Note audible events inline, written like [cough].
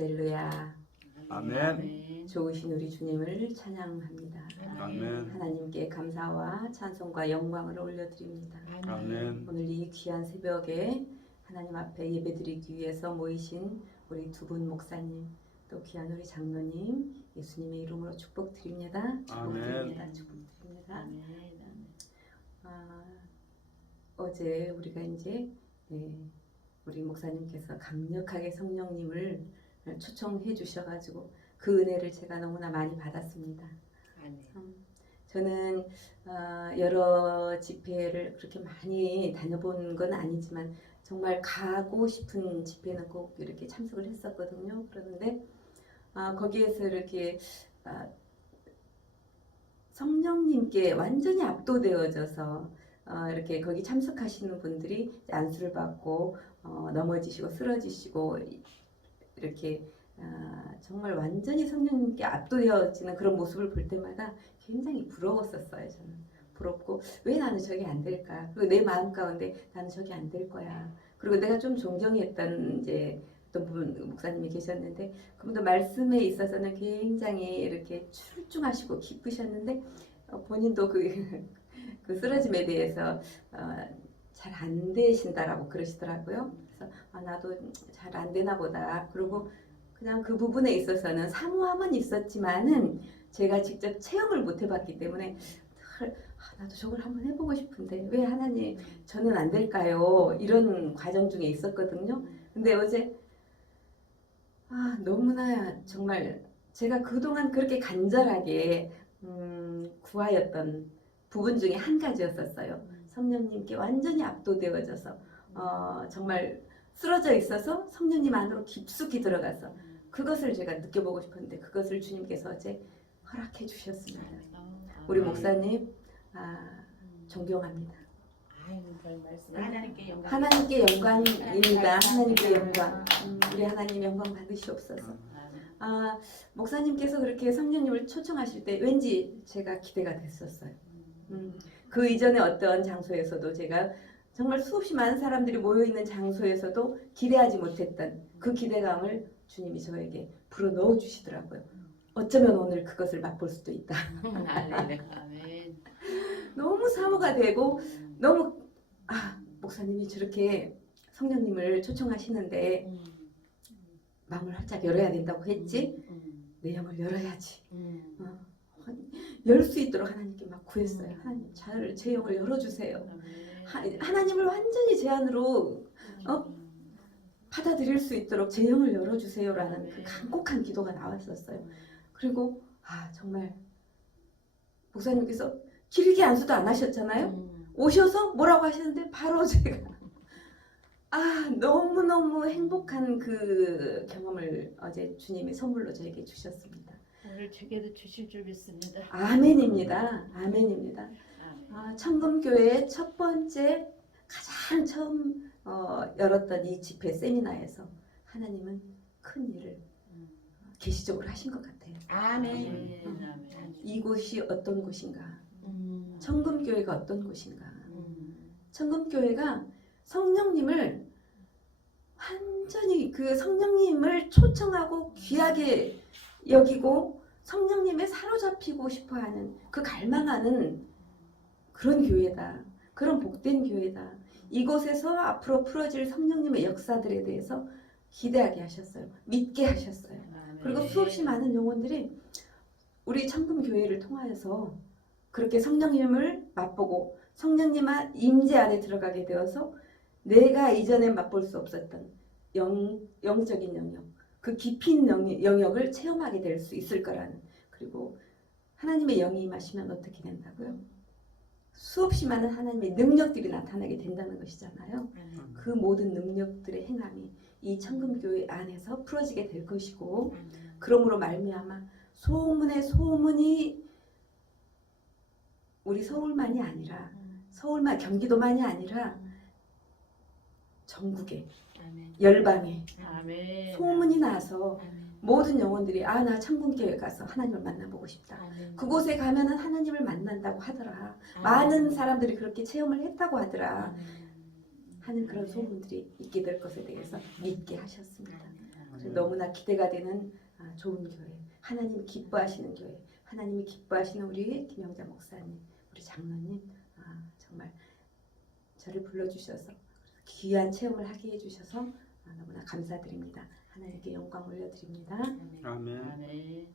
할렐루야. 아멘. 좋으신 우리 주님을 찬양합니다. 아멘. 하나님께 감사와 찬송과 영광을 올려드립니다. 아멘. 오늘 이 귀한 새벽에 하나님 앞에 예배드리기 위해서 모이신 우리 두 분 목사님 또 귀한 우리 장로님 예수님의 이름으로 축복드립니다. 축복드립니다. 축복드립니다. 아, 어제 우리가 이제 예, 우리 목사님께서 강력하게 성령님을 초청해 주셔가지고 그 은혜를 제가 너무나 많이 받았습니다. 음, 저는 어, 여러 집회를 그렇게 많이 다녀본 건 아니지만 정말 가고 싶은 집회는 꼭 이렇게 참석을 했었거든요. 그런데 아, 거기에서 이렇게 아, 성령님께 완전히 압도되어져서 어, 이렇게 거기 참석하시는 분들이 안수를 받고 어, 넘어지시고 쓰러지시고 이렇게 아, 정말 완전히 성령님께 압도되어지는 그런 모습을 볼 때마다 굉장히 부러웠었어요. 저는 부럽고 왜 나는 저게 안 될까? 그리고 내 마음 가운데 나는 저게 안 될 거야. 그리고 내가 좀 존경했던 이제 어떤 분 목사님이 계셨는데 그분도 말씀에 있어서는 굉장히 이렇게 출중하시고 기쁘셨는데 어, 본인도 그, [laughs] 그 쓰러짐에 대해서 어, 잘 안 되신다라고 그러시더라고요. 그래서 아, 나도 잘 안 되나 보다. 그리고 그냥 그 부분에 있어서는 사모함은 있었지만은 제가 직접 체험을 못 해봤기 때문에 늘, 아, 나도 저걸 한번 해보고 싶은데 왜 하나님 저는 안 될까요? 이런 과정 중에 있었거든요. 근데 어제 아 너무나 정말 제가 그동안 그렇게 간절하게 음, 구하였던 부분 중에 한 가지였었어요. 성령님께 완전히 압도되어져서 어, 정말 쓰러져 있어서 성령님 안으로 깊숙이 들어가서 그것을 제가 느껴보고 싶었는데 그것을 주님께서 어제 허락해 주셨습니다. 우리 목사님 아, 존경합니다. 하나님께 영광. 하나님께 영광입니다. 하나님께 영광. 음, 우리 하나님 영광 받으시옵소서. 아, 목사님께서 그렇게 성령님을 초청하실 때 왠지 제가 기대가 됐었어요. 음, 그 이전에 어떤 장소에서도 제가 정말 수없이 많은 사람들이 모여 있는 장소에서도 기대하지 못했던 그 기대감을 주님이 저에게 불어 넣어 주시더라고요. 어쩌면 오늘 그것을 맛볼 수도 있다. [laughs] 너무 사모가 되고 너무 아 목사님이 저렇게 성령님을 초청하시는데 마음을 활짝 열어야 된다고 했지 내 영을 열어야지 열수 있도록 하나님께 막 구했어요. 하나님 저를 제 영을 열어주세요. 하, 하나님을 완전히 제 안으로 어? 받아들일 수 있도록 제 영을 열어주세요라는 그 간곡한 기도가 나왔었어요. 그리고 아 정말 목사님께서 길게 안수도 안 하셨잖아요. 오셔서 뭐라고 하시는데 바로 [laughs] 제가 아 너무너무 행복한 그 경험을 어제 주님이 선물로 저에게 주셨습니다. 오늘 제게도 주실 줄 믿습니다. 아멘입니다. 아멘입니다. 아멘. 아, 청금교회의 첫 번째 가장 처음 어, 열었던 이 집회 세미나에서 하나님은 큰 일을 음. 계시적으로 하신 것 같아요. 아멘. 아멘. 이곳이 어떤 곳인가? 음. 청금교회가 어떤 곳인가? 음. 청금교회가 성령님을 완전히 그 성령님을 초청하고 귀하게 여기고 성령님에 사로잡히고 싶어하는 그 갈망하는 그런 교회다. 그런 복된 교회다. 이곳에서 앞으로 풀어질 성령님의 역사들에 대해서 기대하게 하셨어요. 믿게 하셨어요. 아멘. 그리고 수없이 많은 영혼들이 우리 청금 교회를 통하여서 그렇게 성령님을 맛보고 성령님 안 임재 안에 들어가게 되어서 내가 이전에 맛볼 수 없었던 영, 영적인 영역, 그 깊은 영, 영역 을 체험하게 될 수 있을 거라는 그리고 하나님의 영이 임하시면 어떻게 된다고요? 수없이 많은 하나님의 능력들이 나타나게 된다는 것이잖아요. 아멘. 그 모든 능력들의 행함이 이 청금교회 안에서 풀어지게 될 것이고 아멘. 그러므로 말미암아 소문의 소문이 우리 서울만이 아니라 서울만 경기도만이 아니라 전국에 아멘. 열방에 아멘. 소문이 나서 아멘. 모든 영혼들이 아나 청금교회 가서 하나님을 만나보고 싶다. 아멘. 그곳에 가면은 하나님을 만난다고 하더라. 아멘. 많은 사람들이 그렇게 체험을 했다고 하더라. 아멘. 하는 그런 소문들이 있게 될 것에 대해서 믿게 하셨습니다. 아멘. 너무나 기대가 되는 아, 좋은 교회, 하나님이 기뻐하시는 교회, 하나님이 기뻐하시는 우리 김영자 목사님, 우리 장로님, 아, 정말 저를 불러주셔서 귀한 체험을 하게 해주셔서 아, 너무나 감사드립니다. 하나님께 영광 올려드립니다. 아멘. 아멘. 아멘.